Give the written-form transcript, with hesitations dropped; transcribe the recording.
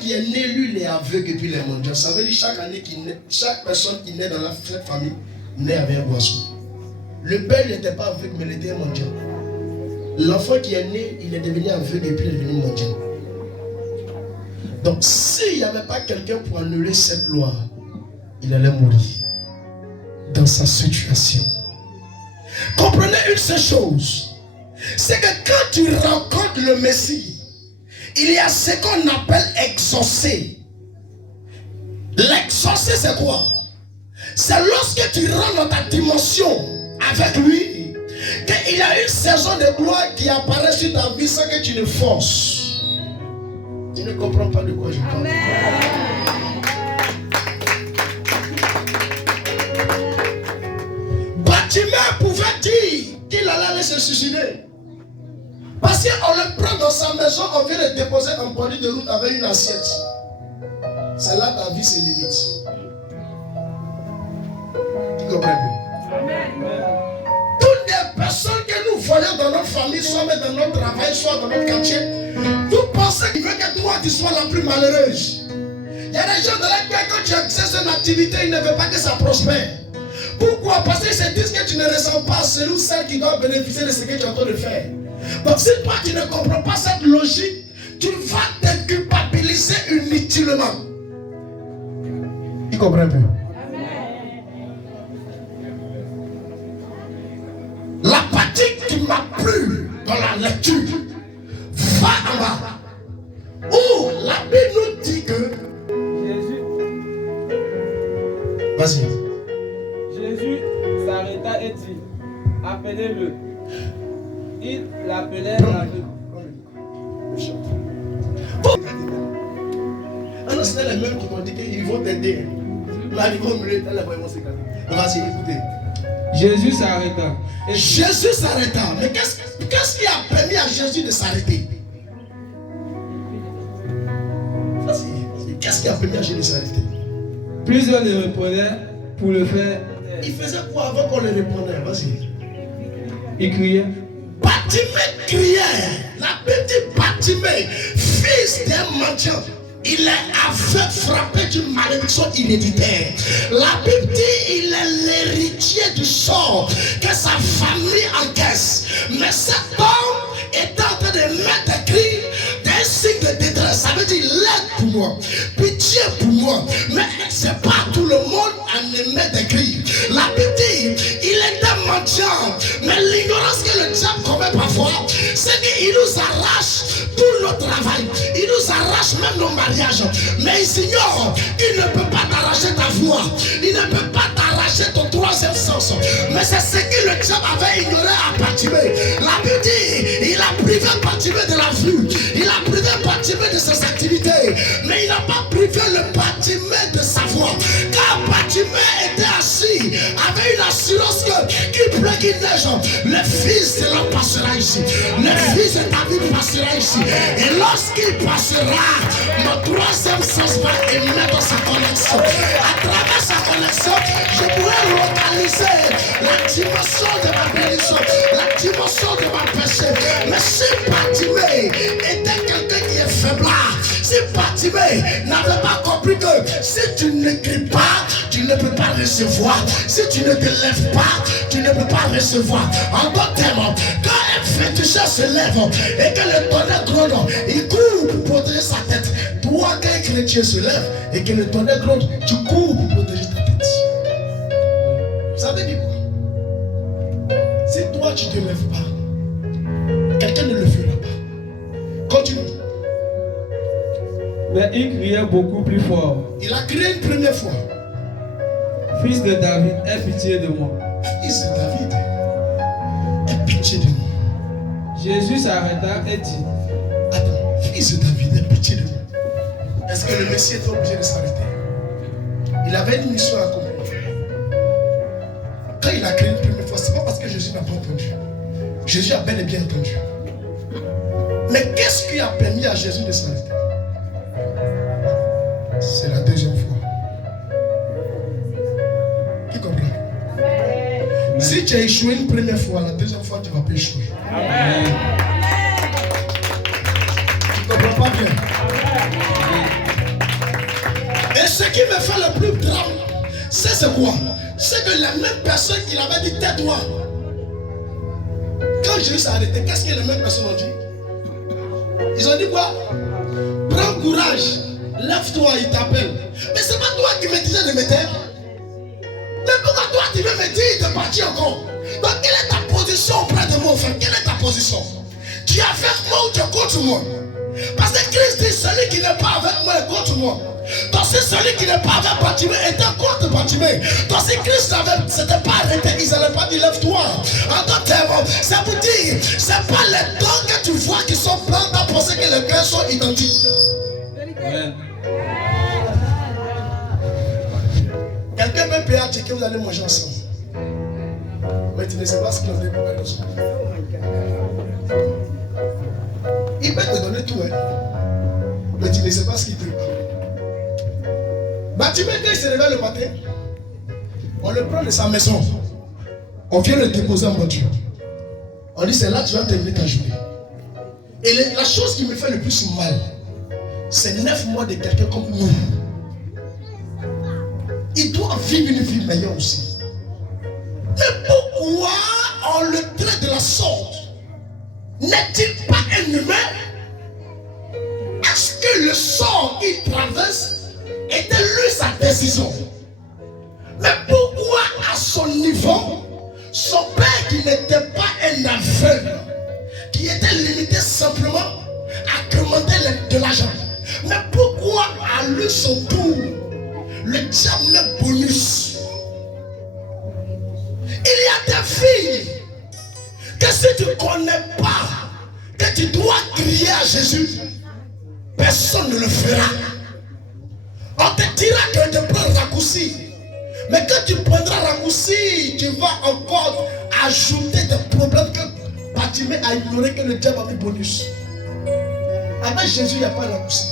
qui est né, lui, il est aveugle et puis il est mondial. Ça veut dire chaque année, chaque personne qui naît dans cette famille naît avec un boisson. Le père n'était pas aveugle, mais il était mondial. L'enfant qui est né, il est devenu aveugle et puis il est devenu mondial. Donc, s'il n'y avait pas quelqu'un pour annuler cette loi, il allait mourir dans sa situation. Comprenez une seule chose, c'est que quand tu rencontres le Messie, il y a ce qu'on appelle exaucer. L'exaucer, c'est quoi? C'est lorsque tu rentres dans ta dimension avec lui, qu'il y a une saison de gloire qui apparaît sur ta vie sans que tu ne forces. Tu ne comprends pas de quoi je parle. Bartimée pouvait dire qu'il allait se suicider. Parce qu'on le prend dans sa maison, on vient le déposer en bordure de route avec une assiette. C'est là ta vie se limite. Tu comprends bien? Toutes les personnes que nous voyons dans notre famille, soit même dans notre travail, soit dans notre quartier, vous pensez qu'il veut que toi tu sois la plus malheureuse. Il y a des gens dans lesquels quand tu exerces une activité, ils ne veulent pas que ça prospère. Pourquoi? Parce qu'ils se disent que tu ne ressens pas celui ou celle qui doit bénéficier de ce que tu es en train de faire. Donc si toi tu ne comprends pas cette logique, tu vas te culpabiliser inutilement. Tu comprends un peu? La partie qui m'a plu dans la lecture, va en bas, où la Bible nous dit que Jésus. Vas-y. Jésus s'arrêta et dit, appelez-le. Il l'appelait l'aveugle. Alors c'était les mêmes qui m'ont dit qu'ils vont t'aider. Là ils vont me dire, là ils vont s'éclater. Vas-y, écoutez. Jésus s'arrêta. Jésus s'arrêta. Mais qu'est-ce qui a permis à Jésus de s'arrêter? Qu'est-ce qui a permis à Jésus de s'arrêter? Plusieurs le reprenaient pour le faire. Il faisait quoi avant qu'on le répondait? Vas-y. Il criait. Bartimée criait. La petite Bartimée, fils d'un mendiant. Il est aveugle, frappé d'une malédiction héréditaire. La Bible dit il est l'héritier du sort que sa famille encaisse. Mais cet homme est en train de mettre des cris, des signes de détresse. Ça veut dire l'aide pour moi, pitié pour moi. Mais c'est pas tout le monde à émettre des cris. La Bible dit il est un mendiant. Mais l'ignorance que le diable commet parfois, c'est qu'il nous arrache tout notre travail. Il nous arrache même nos mariages. Mais il ignore qu'il ne peut pas t'arracher ta voix. Il ne peut pas t'arracher ton troisième sens. Mais c'est ce que le diable avait ignoré à Bartimée. La Bible dit il a privé Bartimée de la vue. Il a privé Bartimée de ses activités. Mais il n'a pas privé le Bartimée de sa voix. Car Bartimée était assis avec une assurance que qu'il pleut, qu'il neige, le fils de l'homme passera ici. Le fils de David passera ici. Et lorsqu'il passera, mon troisième sens va émettre sa connexion. À travers sa connexion, je pourrai localiser la dimension de ma bénédiction, la dimension de ma péché. Mais si Bartimée était quelqu'un qui est faiblard, si Bartimée n'avait pas compris que si tu n'écris pas, tu ne peux pas recevoir. Si tu ne te lèves pas, tu ne peux pas recevoir. En d'autres termes, quand un féticheur se lève et que le tonnerre gronde, il court pour protéger sa tête. Toi, quand un chrétien se lève et que le tonnerre gronde, tu cours pour protéger ta tête. Ça veut dire quoi? Si toi tu ne te lèves pas, quelqu'un ne le fera pas. Continue. Mais il criait beaucoup plus fort. Il a crié une première fois. Fils de David, aie pitié de moi. Fils de David, aie pitié de moi. Jésus s'arrêta et dit, attends, fils de David, aie pitié de moi. Est-ce que le Messie était obligé de s'arrêter? Il avait une mission à accomplir. Quand il a crié une première fois, ce n'est pas parce que Jésus n'a pas entendu. Jésus a bel et bien entendu. Mais qu'est-ce qui a permis à Jésus de s'arrêter? C'est la deuxième fois. Qui comprend? Si tu as échoué une première fois, la deuxième fois, tu ne vas pas échouer. Amen. Tu ne comprends pas bien? qui me fait le plus drame, c'est quoi? C'est que la même personne qui l'avait dit tais-toi. Quand Jésus s'est arrêté, qu'est-ce que les mêmes personnes ont dit? Ils ont dit quoi? Prends courage, lève-toi, il t'appelle. Mais c'est pas toi qui me disais de me taire. Mais pourquoi toi tu veux me dire de partir encore? Donc quelle est ta position auprès de moi? Enfin, quelle est ta position? Tu es avec moi ou tu es contre moi? Parce que Christ dit celui qui n'est pas avec moi est contre moi. Donc si celui qui n'est pas avec Bartimée était contre Bartimée, donc si Christ ne s'était pas arrêté, ils n'allaient pas dire lève-toi. En d'autres termes, ça vous dit, c'est pas les dons que tu vois qui sont blancs à penser que les cœurs sont identiques. Amen. Quelqu'un peut payer à checker, vous allez manger ensemble. Mais tu ne sais pas ce qu'il en est pour faire ensemble. Il peut te donner tout, hein. Mais tu ne sais pas ce qu'il prépare. Bartimée, quand il se réveille le matin, on le prend de sa maison. On vient le déposer en voiture. On dit c'est là que tu vas terminer ta journée. Et la chose qui me fait le plus mal, c'est 9 mois de quelqu'un comme nous. Il doit vivre une vie meilleure aussi. Mais pourquoi on le traite de la sorte? N'est-il pas un humain? Est-ce que le sort qu'il traverse était lui sa décision? Mais pourquoi à son niveau, son père qui n'était pas un aveugle, qui était limité simplement à commander de l'argent, mais pourquoi à lui son tour, le diable bonus? Il y a des filles que si tu ne connais pas que tu dois crier à Jésus, personne ne le fera. On te dira que tu prends raccourci. Mais quand tu prendras raccourci, tu vas encore ajouter des problèmes que Bartimée a ignoré, que le diable a mis bonus. Avec Jésus, il n'y a pas de raccourci.